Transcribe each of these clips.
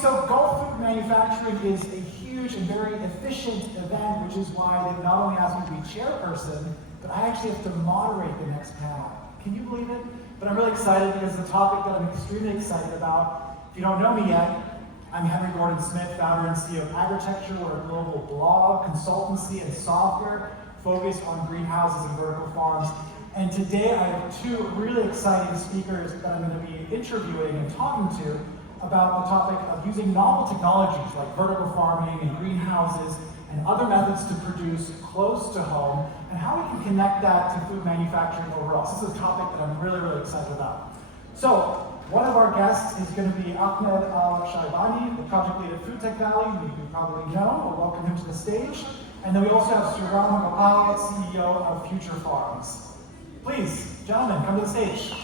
so GulFood Manufacturing is a huge and very efficient event, which is why they not only asked me to be chairperson, but I actually have to moderate the next panel. Can you believe it? But I'm really excited because it's a topic that I'm extremely excited about. If you don't know me yet, I'm Henry Gordon-Smith, founder and CEO of Agritecture. We're a global blog, consultancy, and software focused on greenhouses and vertical farms. And today I have two really exciting speakers that I'm going to be interviewing and talking to about the topic of using novel technologies like vertical farming and greenhouses and other methods to produce close to home, and how we can connect that to food manufacturing overall. So this is a topic that I'm really, really excited about. So one of our guests is going to be Ahmed Al Shaibani, the project lead at Food Tech Valley, who you probably know. We'll welcome him to the stage. And then we also have Sriram Gopal, CEO of FutureFarms. Please, gentlemen, come to the stage.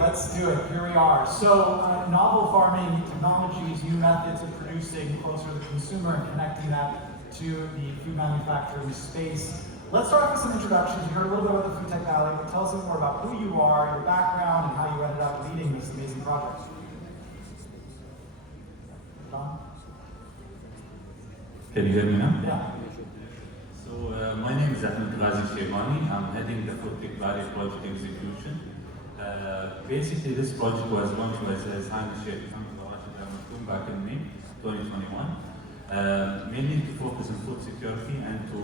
Let's do it. Here we are. So, novel farming technologies, new methods of producing closer to the consumer and connecting that to the food manufacturing space. Let's start off with some introductions. You heard a little bit about the Food Tech Valley, but tell us a bit more about who you are, your background, and how you ended up leading this amazing project. Don? Can you hear me now? Yeah. So, my name is Ahmed Al Shaibani. I'm heading the Food Tech Valley project execution. Basically, this project was launched by Sriram Gopal back in May 2021, mainly to focus on food security and to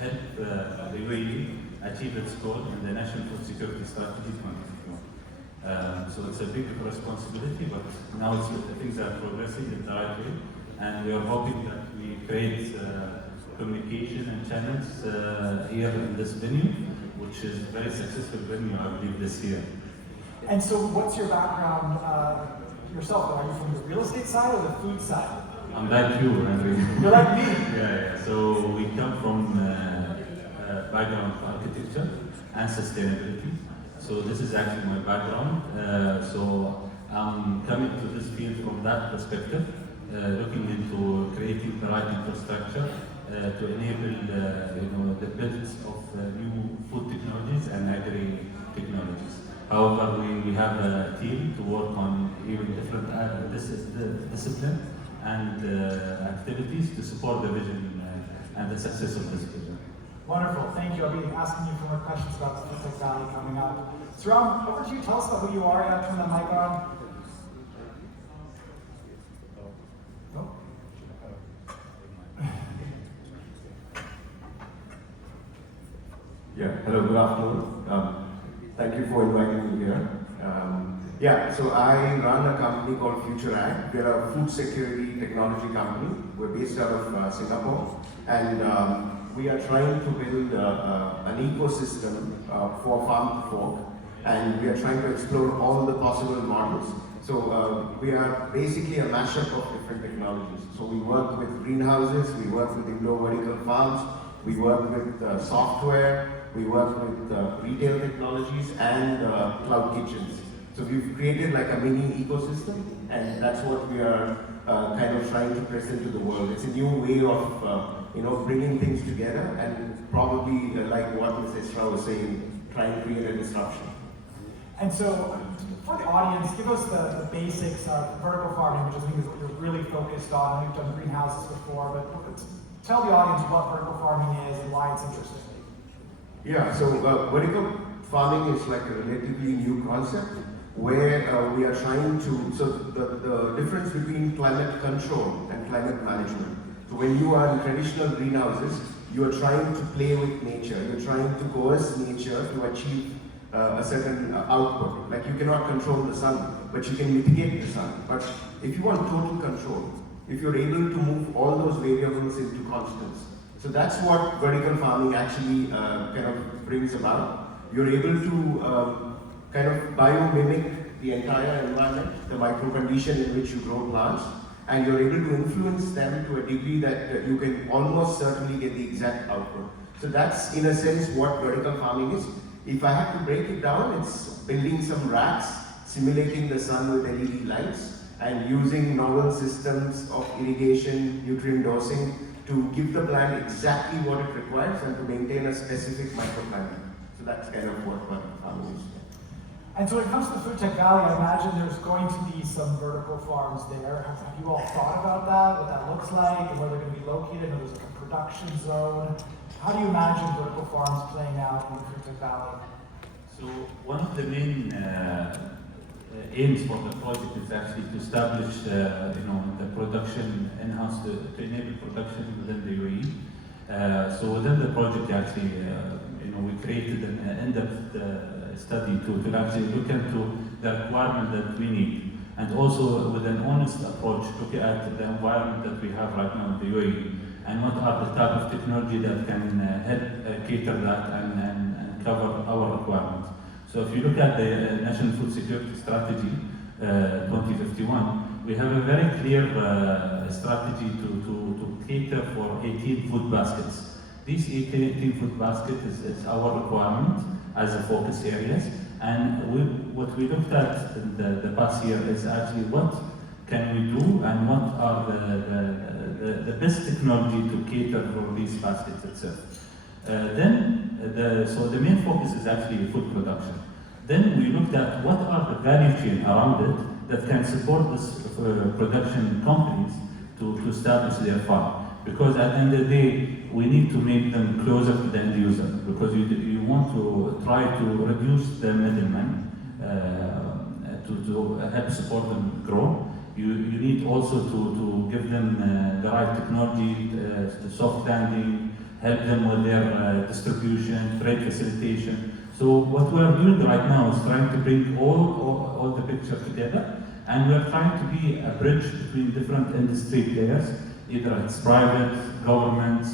help the UAE achieve its goal in the National Food Security Strategy 2051. So it's a big responsibility, but now things are progressing in the right way, and we are hoping that we create communication and channels here in this venue, which is a very successful venue, I believe, this year. And so what's your background yourself? Are you from the real estate side or the food side? I'm like you, Henry. You're like me? Yeah. So we come from background of architecture and sustainability. So this is actually my background. So I'm coming to this field from that perspective, looking into creating the right infrastructure to enable the build of new food technologies and agri technologies. However, we have a team to work on even different discipline and activities to support the vision and the success of this vision. Wonderful, thank you. I'll be asking you for more questions about the Food Tech Valley coming up. Sriram, over to you. Tell us about who you are. Yeah, turn the mic on. Yeah, hello, good afternoon. Thank you for inviting me here. So I run a company called FutureAg. We're a food security technology company. We're based out of Singapore, and we are trying to build an ecosystem for farm to fork, and we are trying to explore all the possible models. So we are basically a mashup of different technologies. So we work with greenhouses, we work with indoor vertical farms, we work with software, we work with retail technologies and cloud kitchens. So we've created like a mini ecosystem, and that's what we are kind of trying to present to the world. It's a new way of bringing things together, and probably like what Mr. Isra was saying, trying to create a disruption. And so, for the audience, give us the basics of vertical farming, which I think is what you're really focused on. We've done greenhouses before, but tell the audience what vertical farming is and why it's interesting. Yeah, so vertical farming is like a relatively new concept where we are trying to, so the difference between climate control and climate management. So when you are in traditional greenhouses, you are trying to play with nature, you're trying to coerce nature to achieve a certain output. Like you cannot control the sun, but you can mitigate the sun. But if you want total control, if you're able to move all those variables into constants, so that's what vertical farming actually kind of brings about. You're able to kind of biomimic the entire environment, the micro-condition in which you grow plants, and you're able to influence them to a degree that you can almost certainly get the exact output. So that's in a sense what vertical farming is. If I have to break it down, it's building some racks, simulating the sun with LED lights, and using novel systems of irrigation, nutrient dosing to give the plant exactly what it requires and to maintain a specific microclimate. So that's kind of what vertical farming is. And so when it comes to the Food Tech Valley, I imagine there's going to be some vertical farms there. Have you all thought about that, what that looks like, and where they're going to be located? And there's like a production zone. How do you imagine vertical farms playing out in the Food Tech Valley? So one of the main aims for the project is actually to establish, the production in-house to enable production within the UAE. So within the project, actually, we created an in-depth study to actually look into the requirement that we need, and also with an honest approach, look at the environment that we have right now in the UAE, and what are the type of technology that can help cater that and cover our requirements. So if you look at the National Food Security Strategy 2051, we have a very clear strategy to cater for 18 food baskets. These 18 food baskets is our requirement as a focus areas, and what we looked at in the past year is actually what can we do and what are the best technology to cater for these baskets itself. So the main focus is actually food production. Then we looked at what are the value chain around it that can support this production companies to establish their farm. Because at the end of the day, we need to make them closer to the end user, because you want to try to reduce the middleman to help support them grow. You need also to give them the right technology, the soft landing, help them with their distribution, trade facilitation. So what we are doing right now is trying to bring all the picture together, and we are trying to be a bridge between different industry players, either it's private, government,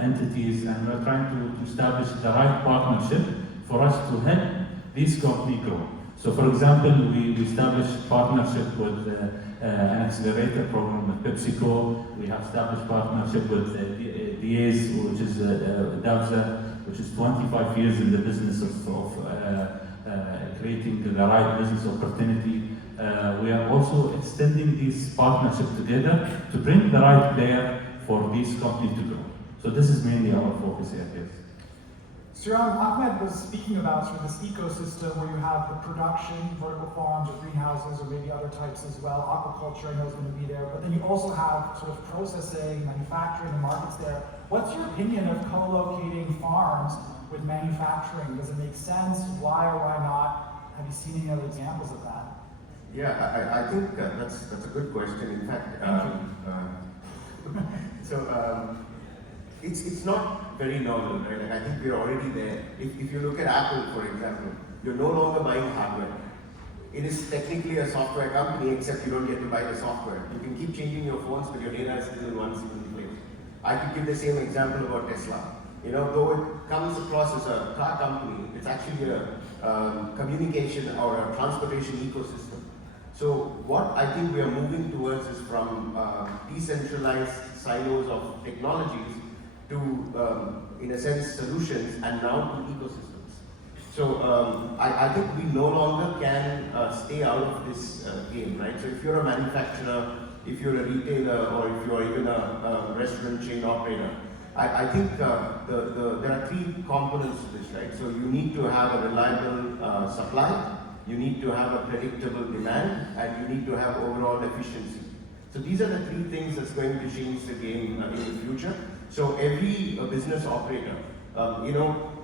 entities, and we are trying to establish the right partnership for us to help these companies grow. So for example, we established partnership with an accelerator program with PepsiCo. We have established partnership with DAs, which is DAVSA, which is 25 years in the business of creating the right business opportunity. We are also extending this partnership together to bring the right player for these companies to grow. So this is mainly our focus areas. Sriram, Ahmed was speaking about sort of this ecosystem where you have the production, vertical farms or greenhouses or maybe other types as well. Aquaculture I know is going to be there, but then you also have sort of processing, manufacturing, and markets there. What's your opinion of co-locating farms with manufacturing? Does it make sense? Why or why not? Have you seen any other examples of that? Yeah, I think that's a good question. In fact, it's not very novel, right? And I think we're already there. If you look at Apple, for example, you're no longer buying hardware. It is technically a software company, except you don't get to buy the software. You can keep changing your phones, but your data is still in one single place. I could give the same example about Tesla. Though it comes across as a car company, it's actually a communication or a transportation ecosystem. So what I think we are moving towards is from decentralized silos of technologies to, in a sense, solutions, and now to ecosystems. So I think we no longer can stay out of this game, right? So if you're a manufacturer, if you're a retailer, or if you're even a restaurant chain operator, I think there are three components to this, right? So you need to have a reliable supply, you need to have a predictable demand, and you need to have overall efficiency. So these are the three things that's going to change the game in the future. So every business operator,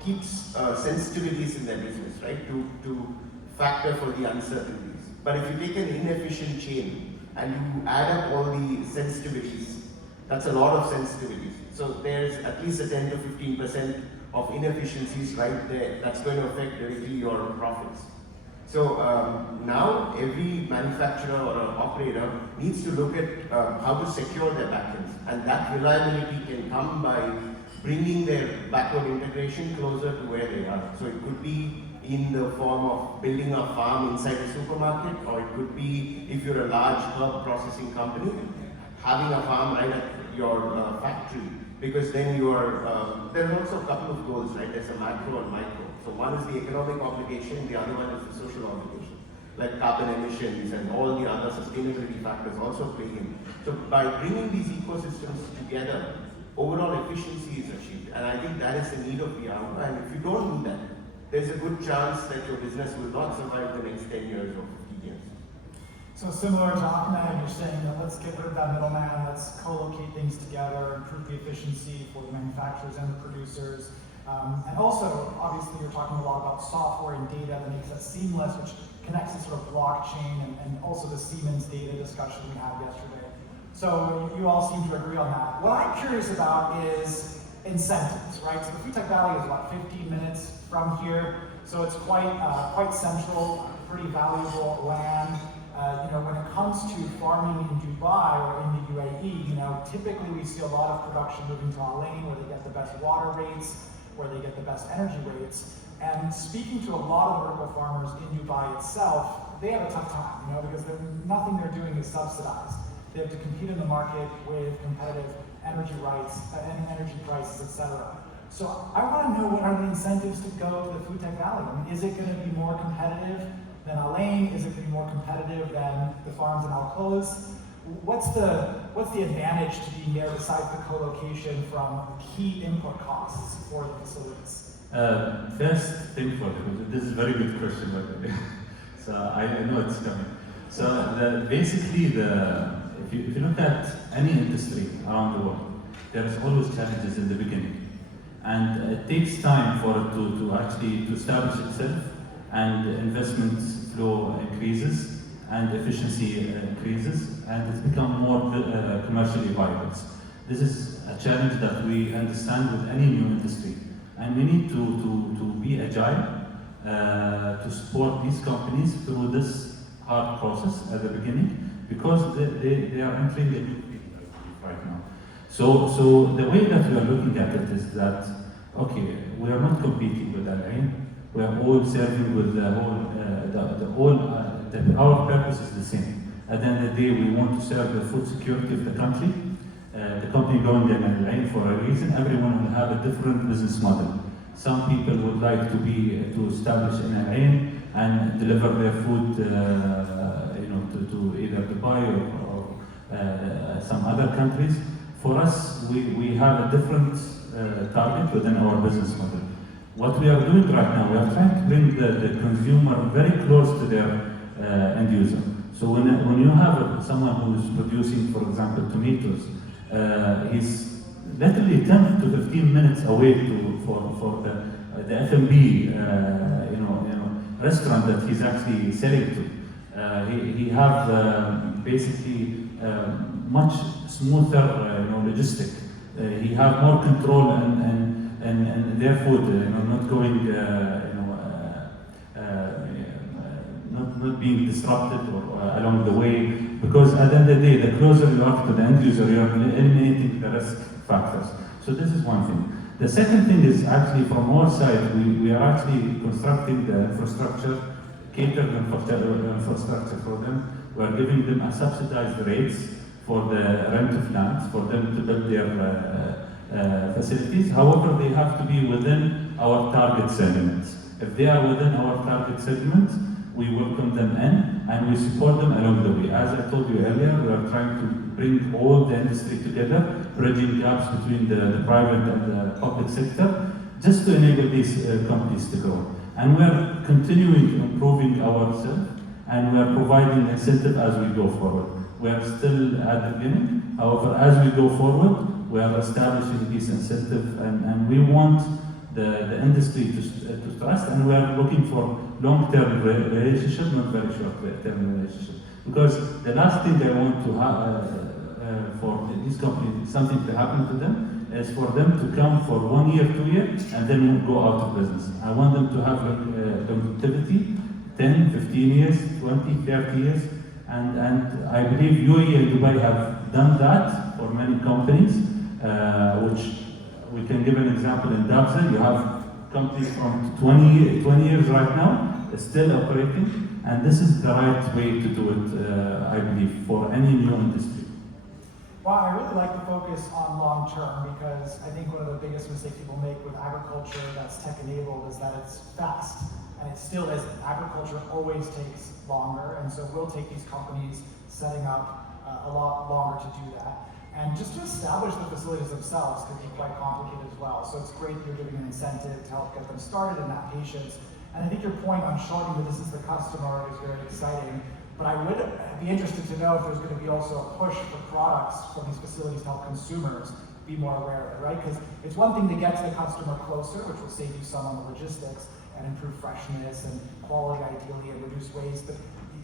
keeps sensitivities in their business, right? To factor for the uncertainties. But if you take an inefficient chain and you add up all the sensitivities, that's a lot of sensitivities. So there's at least a 10 to 15% of inefficiencies right there. That's going to affect directly your profits. So now every manufacturer or an operator needs to look at how to secure their backends, and that reliability can come by bringing their backward integration closer to where they are. So it could be in the form of building a farm inside a supermarket, or it could be, if you're a large herb processing company, having a farm right at your factory. because then you are, there are also a couple of goals, right? There's a macro and micro. So one is the economic obligation, the other one is the social obligation, like carbon emissions and all the other sustainability factors also play in. So by bringing these ecosystems together, overall efficiency is achieved. And I think that is the need of the hour. And if you don't do that, there's a good chance that your business will not survive the next 10 years or 15 years. So similar to Ahmed, you're saying that let's get rid of that middleman, let's co-locate things together, improve the efficiency for the manufacturers and the producers. And also, obviously, you're talking a lot about software and data that makes that seamless, which connects to sort of blockchain and also the Siemens data discussion we had yesterday. So you all seem to agree on that. What I'm curious about is incentives, right? So the Food Tech Valley is about 15 minutes from here, so it's quite central, pretty valuable land. When it comes to farming in Dubai or in the UAE, typically we see a lot of production moving to Al Ain, where they get the best water rates, where they get the best energy rates. And speaking to a lot of vertical farmers in Dubai itself, they have a tough time, because nothing they're doing is subsidized. They have to compete in the market with competitive energy rights and energy prices, etc. So I want to know, what are the incentives to go to the Food Tech Valley? Is it going to be more competitive than Al Ain? Is it going to be more competitive than the farms in Al Quoz? What's the advantage to being there besides the co-location from key input costs for the facilities? First thing for you, this is a very good question, by the way. So I know it's coming. So if you look at any industry around the world, there is always challenges in the beginning. And it takes time for it to actually establish itself, and investment flow increases, and efficiency increases, and it's become more commercially viable. This is a challenge that we understand with any new industry, and we need to be agile to support these companies through this hard process at the beginning, because they are entering a new field right now. So the way that we are looking at it is that, okay, we are not competing with Al Ain. We are all serving with the whole, our purpose is the same. At the end of the day, we want to serve the food security of the country. The company going in Al Ain for a reason. Everyone will have a different business model. Some people would like to establish in Al Ain and deliver their food, to either Dubai or some other countries. For us, we have a different target within our business model. What we are doing right now, we are trying to bring the consumer very close to their end user. So when you have someone who is producing, for example, tomatoes, he's literally 10 to 15 minutes away for the F&B restaurant that he's actually selling to. He have basically much smoother logistic. He have more control and their food, not going, not being disrupted or along the way. Because at the end of the day, the closer you are to the end user, you are eliminating the risk factors. So this is one thing. The second thing is actually from our side, we are actually constructing the infrastructure, catered infrastructure for them. We are giving them a subsidized rates for the rent of land, for them to build their facilities. However, they have to be within our target segment. If they are within our target segment, we welcome them in and we support them along the way. As I told you earlier, we are trying to bring all the industry together, bridging gaps between the private and the public sector, just to enable these companies to grow. And we are continuing improving ourselves, and we are providing incentive as we go forward. We are still at the beginning. However, as we go forward, we are establishing this incentive, and we want the industry to trust, and we are looking for long-term relationship, not very short-term relationship. Because the last thing I want to have for these companies, something to happen to them, is for them to come for 1 year, 2 years, and then go out of business. I want them to have longevity, 10, 15 years, 20, 30 years, and I believe UAE and Dubai have done that for many companies, which we can give an example in Dabza. You have companies from 20 years right now, still operating, and this is the right way to do it, I believe, for any new industry. Well, I really like the focus on long term because I think one of the biggest mistakes people make with agriculture that's tech enabled is that it's fast, and it still isn't. Agriculture always takes longer, and so it will take these companies setting up a lot longer to do that. And just to establish the facilities themselves can be quite complicated as well. So it's great that you're giving an incentive to help get them started and that patience. And I think your point on showing that this is the customer is very exciting. But I would be interested to know if there's going to be also a push for products from these facilities to help consumers be more aware of it, right? Because it's one thing to get to the customer closer, which will save you some on the logistics and improve freshness and quality ideally and reduce waste. But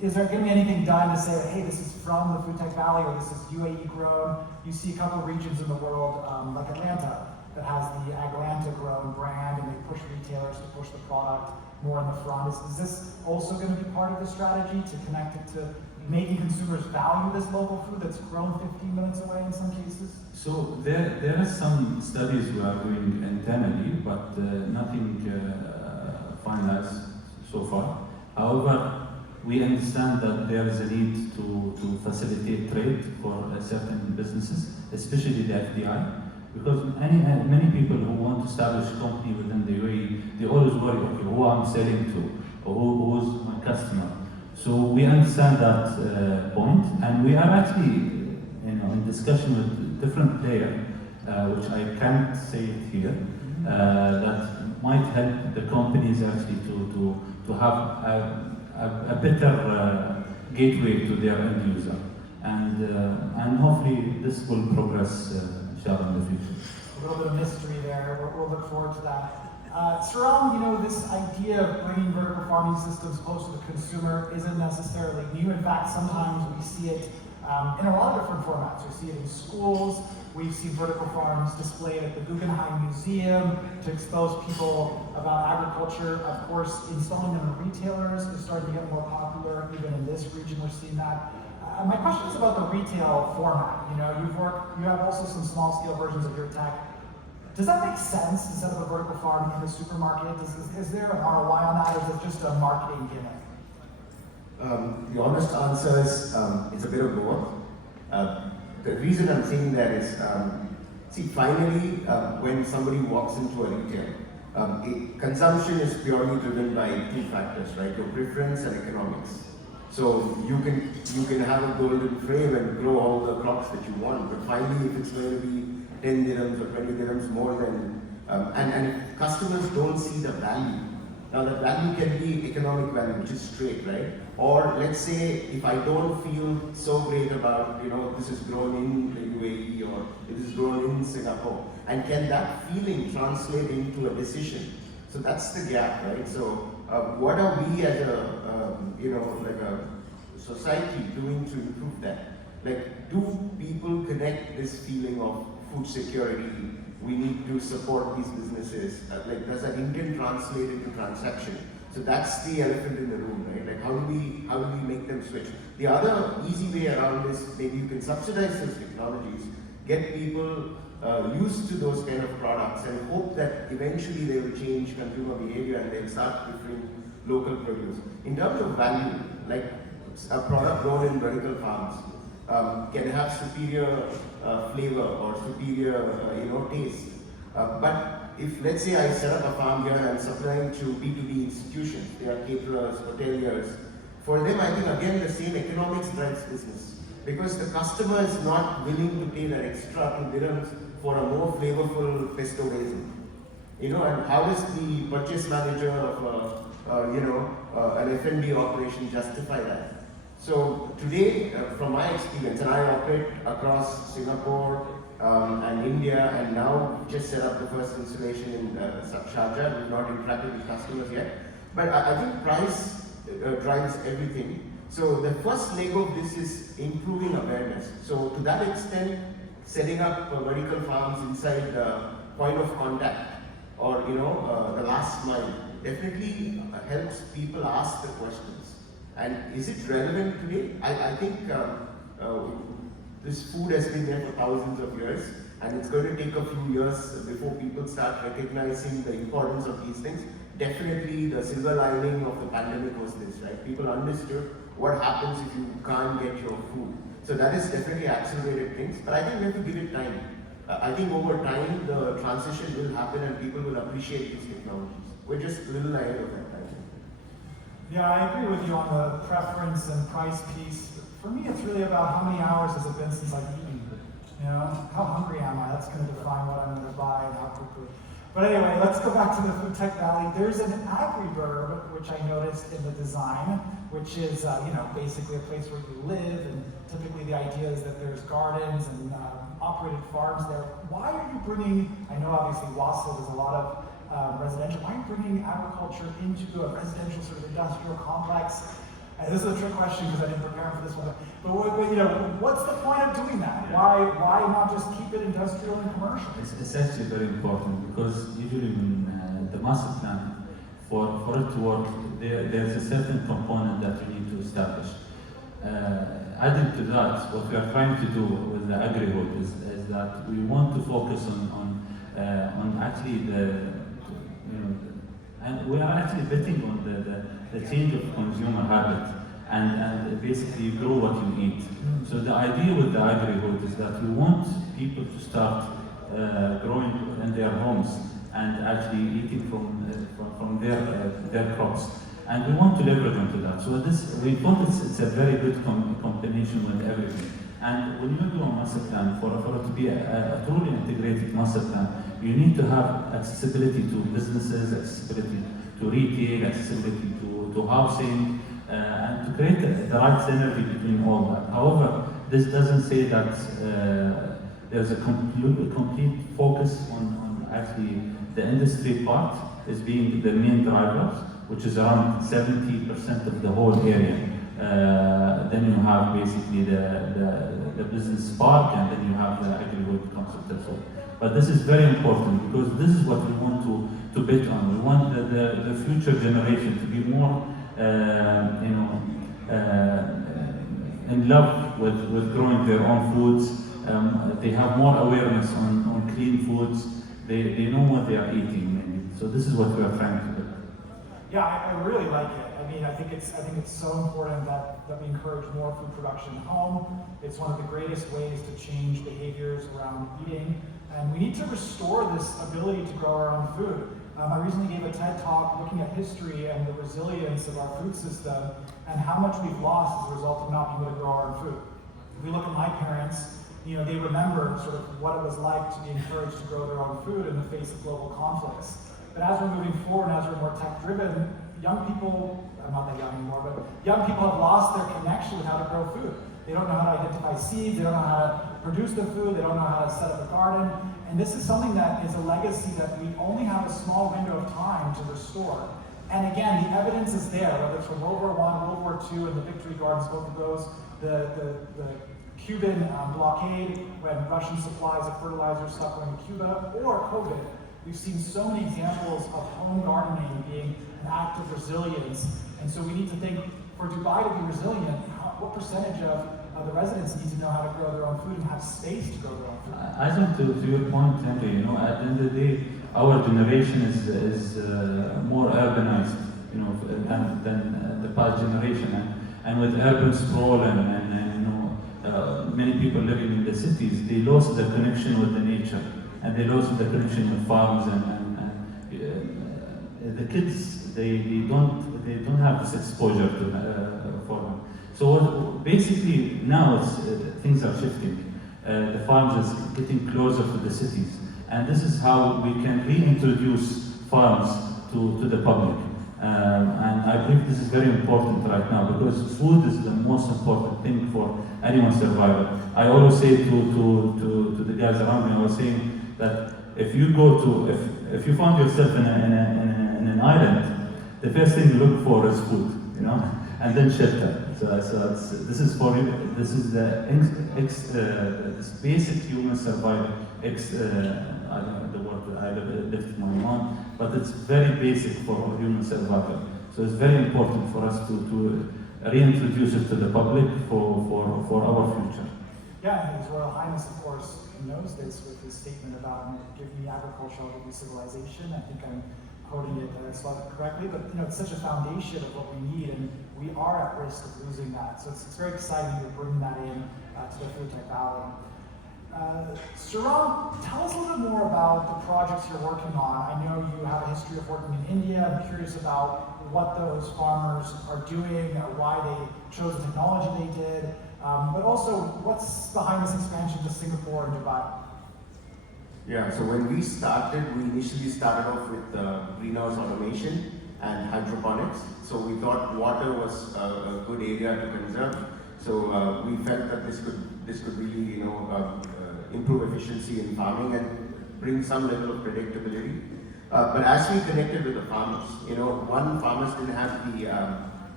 is there going to be anything done to say, hey, this is from the Food Tech Valley or this is UAE grown? You see a couple of regions in the world, like Atlanta, that has the Atlanta grown brand, and they push retailers to push the product more in the front. Is this also going to be part of the strategy to connect it to making consumers value this local food that's grown 15 minutes away in some cases? So there are some studies we are doing internally, but nothing finalized so far. However, we understand that there is a need to facilitate trade for certain businesses, especially the FDI. Because many people who want to establish a company within the UAE, they always worry, okay, who I'm selling to, or who's my customer. So we understand that point, and we are actually, in discussion with different players, which I can't say it here, that might help the companies actually to have a better gateway to their end user, and hopefully this will progress. In the future. A little bit of mystery there. We'll look forward to that. Sriram, this idea of bringing vertical farming systems close to the consumer isn't necessarily new. In fact, sometimes we see it in a lot of different formats. We see it in schools. We've seen vertical farms displayed at the Guggenheim Museum to expose people about agriculture. Of course, installing them in retailers is starting to get more popular. Even in this region, we're seeing that. My question is about the retail format. You have also some small-scale versions of your tech. Does that make sense to set up a vertical farm in a supermarket? Is there an ROI on that, or is it just a marketing gimmick? The honest answer is it's a bit of both. The reason I'm saying that is, finally, when somebody walks into a retail, consumption is purely driven by two factors, right? Your preference and economics. So you can have a golden frame and grow all the crops that you want, but finally, if it's going to be 10 dirhams or 20 dirhams more than, and if customers don't see the value, now that value can be economic value, which is straight, right? Or let's say if I don't feel so great about, this is grown in the UAE or it is grown in Singapore, and can that feeling translate into a decision? So that's the gap, right? So what are we as a society doing to improve that? Like, do people connect this feeling of food security? We need to support these businesses. Does that intent translate into transaction? So that's the elephant in the room, right? Like, how do we make them switch? The other easy way around is maybe you can subsidize those technologies, get people used to those kind of products, and hope that eventually they will change consumer behavior and they'll start preferring local produce. In terms of value, like a product grown in vertical farms can have superior flavor or superior taste. But if, let's say, I set up a farm here and I'm supplying to B2B institutions, they are caterers, hoteliers, for them I think again the same economics drives business, because the customer is not willing to pay that extra 2 dirhams for a more flavorful pesto basil. And how does the purchase manager of an F&B operation justify that? So today, from my experience, and I operate across Singapore and India, and now just set up the first installation in Sharjah. We've not interacted with customers yet, but I think price drives everything. So the first leg of this is improving awareness. So to that extent, setting up vertical farms inside the point of contact or the last mile definitely helps people ask the questions. And is it relevant today? I think this food has been there for thousands of years, and it's going to take a few years before people start recognizing the importance of these things. Definitely the silver lining of the pandemic was this, right? People understood what happens if you can't get your food. So that has definitely accelerated things, but I think we have to give it time. I think over time the transition will happen and people will appreciate these technologies. We're just a little ahead of that, I think. Yeah, I agree with you on the preference and price piece. For me, it's really about how many hours has it been since I've eaten. You know, how hungry am I? That's going to define what I'm going to buy and how quickly. But anyway, let's go back to the Food Tech Valley. There's an agriburb, which I noticed in the design, which is, basically a place where you live, and typically the idea is that there's gardens and operated farms there. Why are you bringing, I know obviously Wasl does a lot of residential, why are you bringing agriculture into a residential sort of industrial complex? And this is a trick question because I didn't prepare for this one. But what's the point of doing that? Why not just keep it industrial and commercial? It's actually very important because usually when the master plan, for it to work, there's a certain component that we need to establish. Adding to that, what we are trying to do with the agri-hub is that we want to focus on actually and we are actually betting on the change of consumer habit and basically grow what you eat. So the idea with the agri-hub is that we want people to start growing in their homes and actually eating from their crops. And we want to leverage onto that. So we thought it's a very good combination with everything. And when you do a master plan, for it to be a truly integrated master plan, you need to have accessibility to businesses, accessibility to retail, accessibility to housing, and to create the right synergy between all that. However, this doesn't say that there's a complete focus on actually the industry part as being the main drivers, which is around 70% of the whole area. Then you have basically the business park, and then you have the agri-hub concept as well. But this is very important because this is what we want to bet on. We want the future generation to be more, in love with growing their own foods. They have more awareness on clean foods. They know what they are eating. So this is what we are trying to do. Yeah, I really like it. I think it's so important that we encourage more food production at home. It's one of the greatest ways to change behaviors around eating. And we need to restore this ability to grow our own food. I recently gave a TED Talk looking at history and the resilience of our food system and how much we've lost as a result of not being able to grow our own food. If we look at my parents, they remember sort of what it was like to be encouraged to grow their own food in the face of global conflicts. But as we're moving forward, as we're more tech-driven, young people, I'm not that young anymore, but young people have lost their connection with how to grow food. They don't know how to identify seeds, they don't know how to produce the food, they don't know how to set up a garden. And this is something that is a legacy that we only have a small window of time to restore. And again, the evidence is there, whether it's from World War I, World War II, and the Victory Gardens, both of those, the Cuban blockade, when Russian supplies of fertilizer stopped going to Cuba, or COVID. We've seen so many examples of home gardening being an act of resilience. And so we need to think, for Dubai to be resilient, what percentage of the residents need to know how to grow their own food and have space to grow their own food? I think to your point, Henry, at the end of the day, our generation is more urbanized, than the past generation. And with urban sprawl and many people living in the cities, they lost the connection with the nature. And they lost the connection with farms and the kids, they don't have this exposure to for them. So basically now things are shifting. The farms is getting closer to the cities, and this is how we can reintroduce farms to the public. And I believe this is very important right now because food is the most important thing for anyone's survival. I always say to the guys around me, I was saying that if you find yourself in an island, the first thing you look for is food, and then shelter. So this is for you. This is this basic human survival. I don't know the word I left my mind, but it's very basic for human survival. So it's very important for us to reintroduce it to the public for our future. Yeah, His Royal Highness, of course, knows this with his statement about give me agriculture, I'll give you civilization. I think quoting it correctly, but it's such a foundation of what we need, and we are at risk of losing that. So it's very exciting you're bringing that in to the Food Tech Valley. Sriram, tell us a little bit more about the projects you're working on. I know you have a history of working in India. I'm curious about what those farmers are doing, why they chose the technology they did, but also what's behind this expansion to Singapore and Dubai. Yeah, so when we started, we initially started off with greenhouse automation and hydroponics. So we thought water was a good area to conserve. So we felt that this could really, improve efficiency in farming and bring some level of predictability. But as we connected with the farmers, farmers didn't have the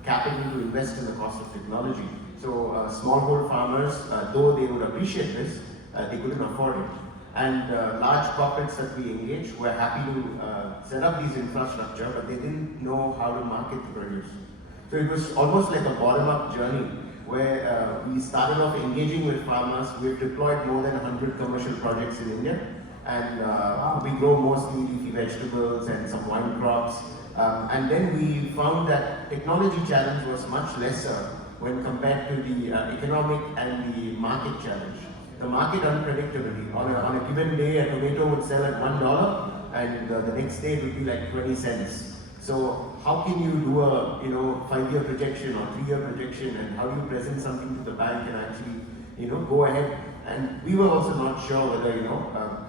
capital to invest in the cost of technology. So smallholder farmers, though they would appreciate this, they couldn't afford it. And large corporates that we engaged were happy to set up these infrastructure, but they didn't know how to market the produce. So it was almost like a bottom-up journey where we started off engaging with farmers. We've deployed more than 100 commercial projects in India, and we grow mostly leafy vegetables and some wine crops. And then we found that technology challenge was much lesser when compared to the economic and the market challenge. The market unpredictability. On a given day, a tomato would sell at $1, and the next day it would be like 20 cents. So how can you do a 5-year projection or 3-year projection, and how do you present something to the bank and actually go ahead? And we were also not sure whether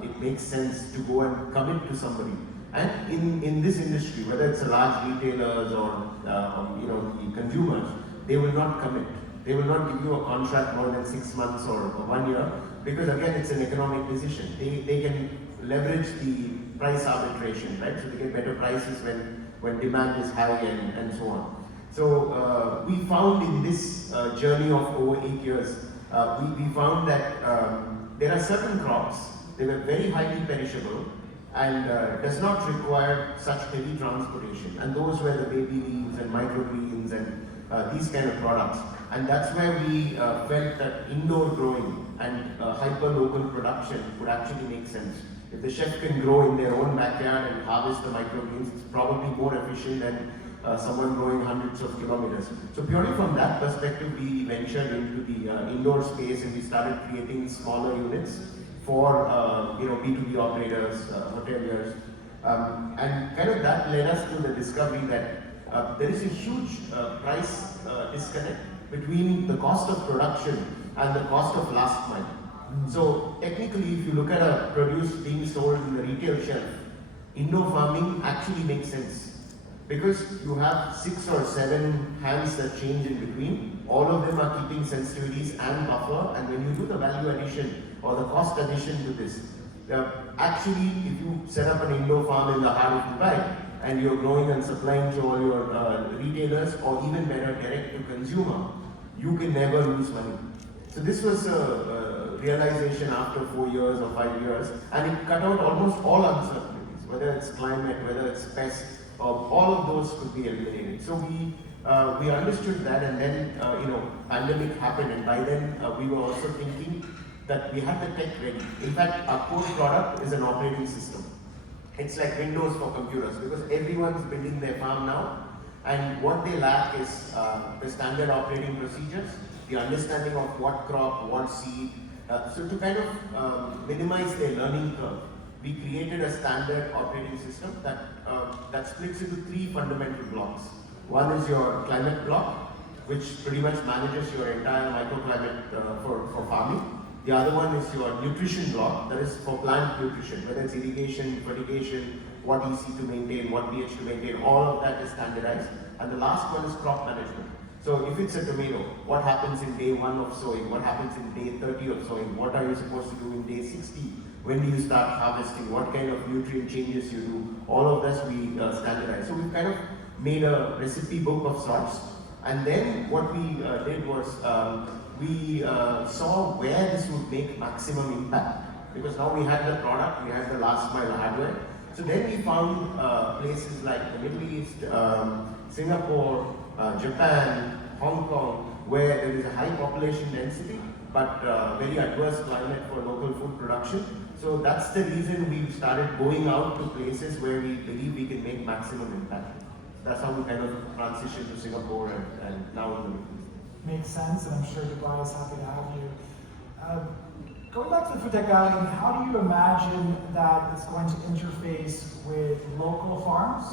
it makes sense to go and commit to somebody. And in this industry, whether it's a large retailers or the consumers, they will not commit. They will not give you a contract more than 6 months or 1 year, because again, it's an economic decision. They can leverage the price arbitration, right? So they get better prices when demand is high and so on. So we found in this journey of over 8 years, we found that there are certain crops, they were very highly perishable and does not require such heavy transportation. And those were the baby leaves and microgreens and these kind of products. And that's where we felt that indoor growing and hyper-local production would actually make sense. If the chef can grow in their own backyard and harvest the microgreens, it's probably more efficient than someone growing hundreds of kilometers. So purely from that perspective, we ventured into the indoor space, and we started creating smaller units for B2B operators, hoteliers, and kind of that led us to the discovery that there is a huge price disconnect between the cost of production and the cost of last mile. So technically, if you look at a produce being sold in the retail shelf, indoor farming actually makes sense, because you have 6 or 7 hands that change in between. All of them are keeping sensitivities and buffer, and when you do the value addition or the cost addition to this, actually, if you set up an indoor farm in the heart of Dubai and you're growing and supplying to all your retailers, or even better, direct to consumer, you can never lose money. So this was a realization after 4 years or 5 years, and it cut out almost all uncertainties, whether it's climate, whether it's pest, all of those could be eliminated. So we understood that, and then pandemic happened, and by then we were also thinking that we had the tech ready. In fact, our core product is an operating system. It's like Windows for computers, because everyone's building their farm now, and what they lack is the standard operating procedures, the understanding of what crop, what seed. So to kind of minimize their learning curve, we created a standard operating system that splits into 3 fundamental blocks. One is your climate block, which pretty much manages your entire microclimate for farming. The other one is your nutrition block, that is for plant nutrition, whether it's irrigation, fertigation, what EC to maintain, what pH to maintain, all of that is standardized. And the last one is crop management. So if it's a tomato, what happens in day 1 of sowing? What happens in day 30 of sowing? What are you supposed to do in day 60? When do you start harvesting? What kind of nutrient changes you do? All of this we standardize. So we've kind of made a recipe book of sorts. And then what we did was we saw where this would make maximum impact. Because now we had the product, we had the last mile hardware. So then we found places like the Middle East, Singapore, Japan, Hong Kong, where there is a high population density, but very adverse climate for local food production. So that's the reason we've started going out to places where we believe we can make maximum impact. That's how we kind of transitioned to Singapore and now in the Middle East. Makes sense, and I'm sure Dubai is happy to have you. Going back to the Food Tech Valley, how do you imagine that it's going to interface with local farms,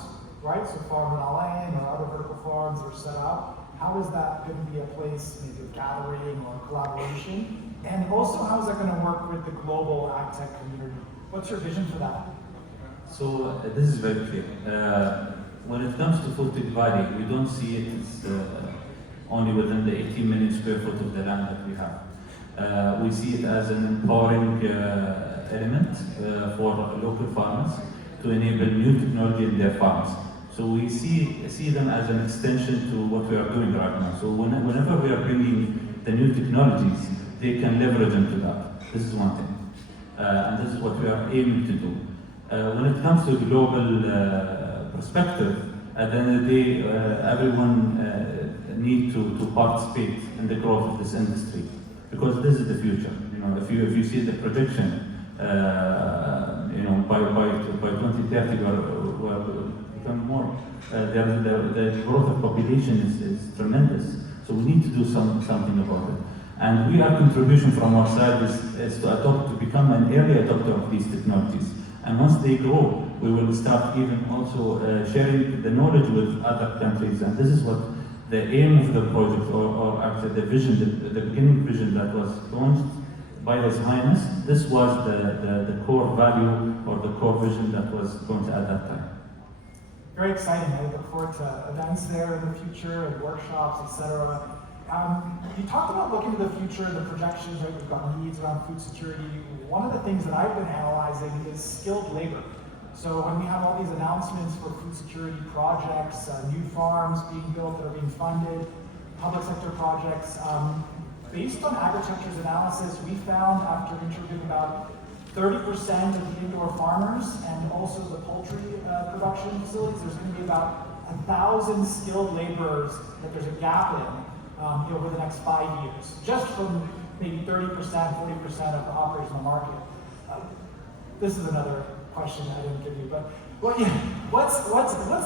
right? So Farm in Alain or other vertical farms that are set up. How is that going to be a place maybe of gathering or collaboration? And also, how is that going to work with the global ag tech community? What's your vision for that? So this is very clear. When it comes to Food Tech Valley, we don't see it as only within the 18 million square foot of the land that we have. We see it as an empowering element for local farmers to enable new technology in their farms. So we see them as an extension to what we are doing right now. So whenever we are bringing the new technologies, they can leverage into that. This is one thing. And this is what we are aiming to do. When it comes to global perspective, at the end of the day, everyone needs to participate in the growth of this industry. Because this is the future. You know, if you see the projection, you know, by 2030 we're become more. The growth of population is tremendous. So we need to do something about it. And our contribution from our side is to become an early adopter of these technologies. And once they grow, we will start even also sharing the knowledge with other countries. And this is what the aim of the project, or actually the vision, the beginning vision that was launched by His Highness. This was the core value or the core vision that was launched at that time. Very exciting. I look forward to events there in the future and workshops, etc. You talked about looking to the future, the projections, right? We've got needs around food security. One of the things that I've been analyzing is skilled labor. So when we have all these announcements for food security projects, new farms being built that are being funded, public sector projects, based on Agritecture's analysis, we found after interviewing about 30% of the indoor farmers and also the poultry production facilities, there's going to be about 1,000 skilled laborers that there's a gap in over the next 5 years, just from maybe 30%, 40% of the operators in the market. This is another question I didn't give you, but what's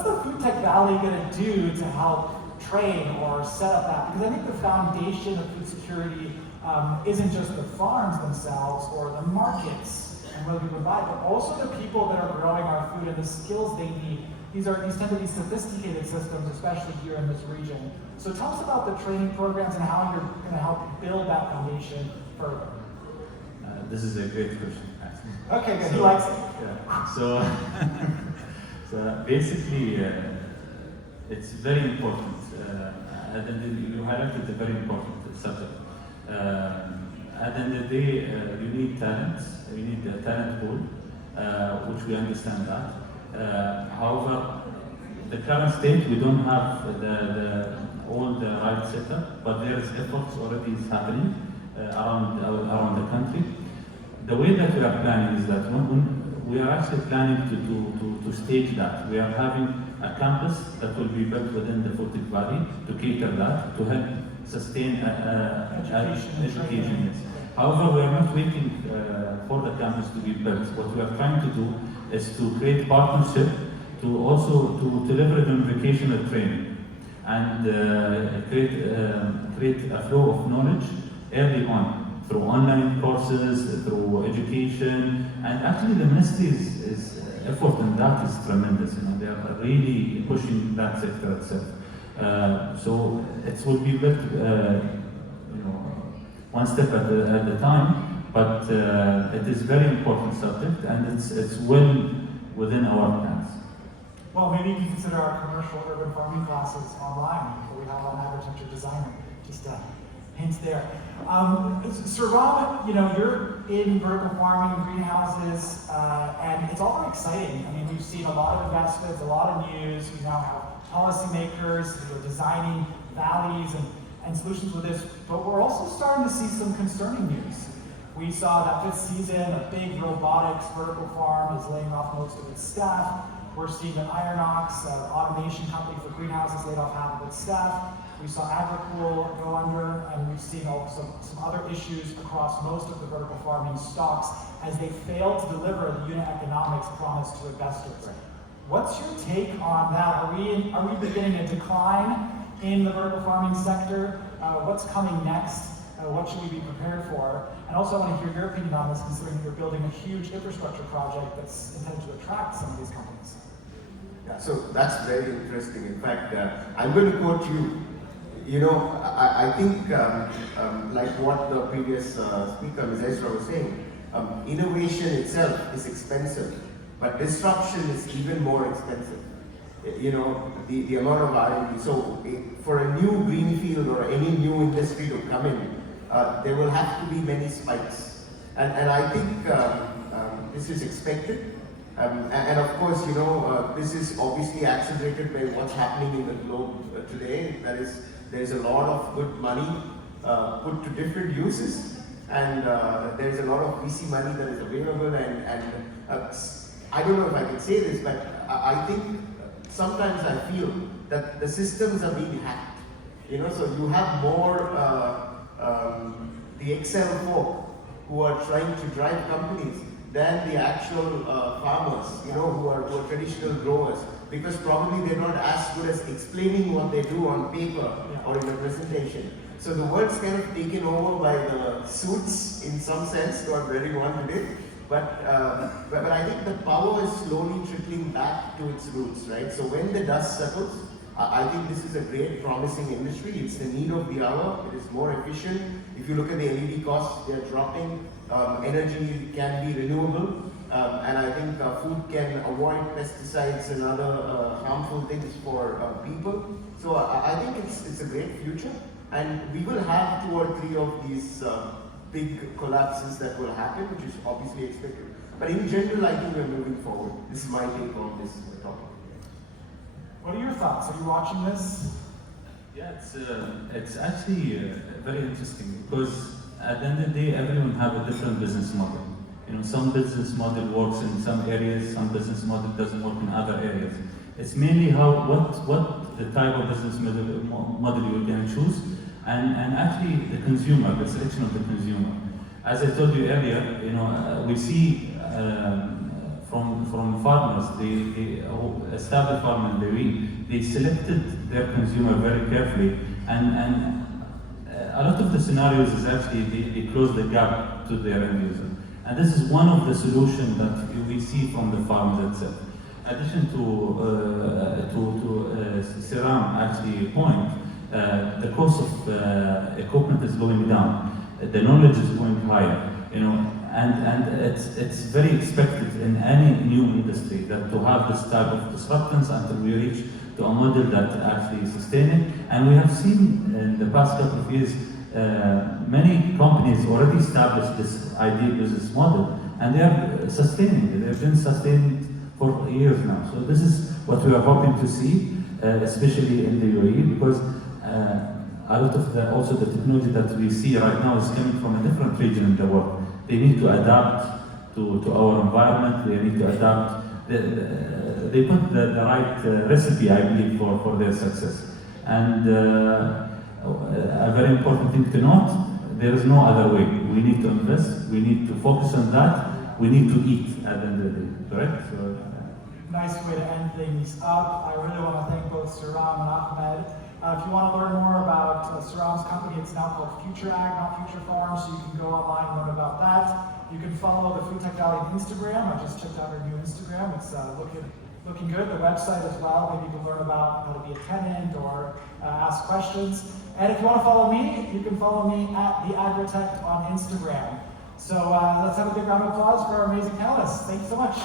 the Food Tech Valley going to do to help train or set up that? Because I think the foundation of food security isn't just the farms themselves or the markets and whether people buy, but also the people that are growing our food and the skills they need. These tend to be sophisticated systems, especially here in this region. So tell us about the training programs and how you're going to help build that foundation further. This is a great question, actually. Okay, good. He likes it. Yeah. So basically, it's very important. And you highlighted a very important subject. At the end of the day, you need talent. You need a talent pool, which we understand that. However, the current state, we don't have all the right setup, but there is efforts already is happening around the country. The way that we are planning is that we are actually planning to stage that. We are having a campus that will be built within the Food Tech Valley to cater that, to help sustain education. However, we are not waiting for the campus to be built. What we are trying to do is to create partnership to also to leverage on vocational training and create a flow of knowledge early on through online courses, through education, and actually the ministry's effort in that is tremendous. You know, they are really pushing that sector itself. So it will be built, one step at the time, but it is very important subject, and it's well within our plans. Well, maybe you can consider our commercial urban farming classes online, where we have an agriculture designer. Just hints there. Sriram, you're in vertical farming, greenhouses, and it's all very exciting. I mean, we've seen a lot of investments, a lot of news. We now have policymakers who are designing valleys and solutions with this, but we're also starting to see some concerning news. We saw that this season, a big robotics vertical farm is laying off most of its staff. We're seeing that Ironox, automation company for greenhouses, laid off half of its staff. We saw Agricool go under, and we've seen also some other issues across most of the vertical farming stocks as they fail to deliver the unit economics promised to investors. What's your take on that? Are we beginning a decline in the vertical farming sector? What's coming next? What should we be prepared for? And also, I want to hear your opinion on this, considering you're building a huge infrastructure project that's intended to attract some of these companies. Yeah, so that's very interesting. In fact, I'm going to quote you. You know, I think like what the previous speaker, Ms. Ezra, was saying, innovation itself is expensive, but disruption is even more expensive. You know, the amount of R&D. So for a new greenfield or any new industry to come in, there will have to be many spikes. And I think this is expected. And of course, you know, this is obviously accelerated by what's happening in the globe today. That is, there's a lot of good money put to different uses, and there's a lot of VC money that is available. And I don't know if I can say this, but I think sometimes I feel that the systems are being hacked. You know, so you have more the Excel folk who are trying to drive companies than the actual farmers, you know, who are traditional growers, because probably they're not as good as explaining what they do on paper or in a presentation. So the world's kind of taken over by the suits in some sense, God where you wanted it. But I think the power is slowly trickling back to its roots, right? So when the dust settles, I think this is a great promising industry. It's the need of the hour. It is more efficient. If you look at the LED costs, they're dropping. Energy can be renewable. And I think food can avoid pesticides and other harmful things for people. So I think it's a great future. And we will have 2 or 3 of these big collapses that will happen, which is obviously expected. But in general, I think we're moving forward. This is my take on this topic. What are your thoughts? Are you watching this? Yeah, it's actually very interesting, because at the end of the day, everyone have a different business model. You know, some business model works in some areas, some business model doesn't work in other areas. It's mainly what the type of business model you're going to choose, and actually the consumer, the selection of the consumer. As I told you earlier, you know, we see from farmers, the established farmers, they selected their consumer very carefully, and a lot of the scenarios is actually they close the gap to their end user. And this is one of the solutions that we see from the farmers itself. In addition to Sriram actually point, the cost of equipment is going down, the knowledge is going higher, you know, and it's very expected in any new industry that to have this type of disruptions until we reach to a model that actually is sustaining. And we have seen in the past couple of years, many companies already established this ideal business model, and they are sustaining it. They've been sustained for years now. So this is what we are hoping to see, especially in the UAE, because a lot of also the technology that we see right now is coming from a different region in the world. They need to adapt to our environment. They need to adapt. They put the right recipe, I believe, for their success. And a very important thing to note, there is no other way. We need to invest. We need to focus on that. We need to eat at the end of the day, correct? So, nice way to end things up. I really want to thank both Sriram and Ahmed. If you want to learn more about Sriram's company, it's now called FutureAg, not FutureFarms, so you can go online and learn about that. You can follow the Food Tech Valley on Instagram. I just checked out her new Instagram. It's looking good. The website as well. Maybe you can learn about how to be a tenant or ask questions. And if you want to follow me, you can follow me at The Agritech on Instagram. So let's have a big round of applause for our amazing panelists. Thank you so much.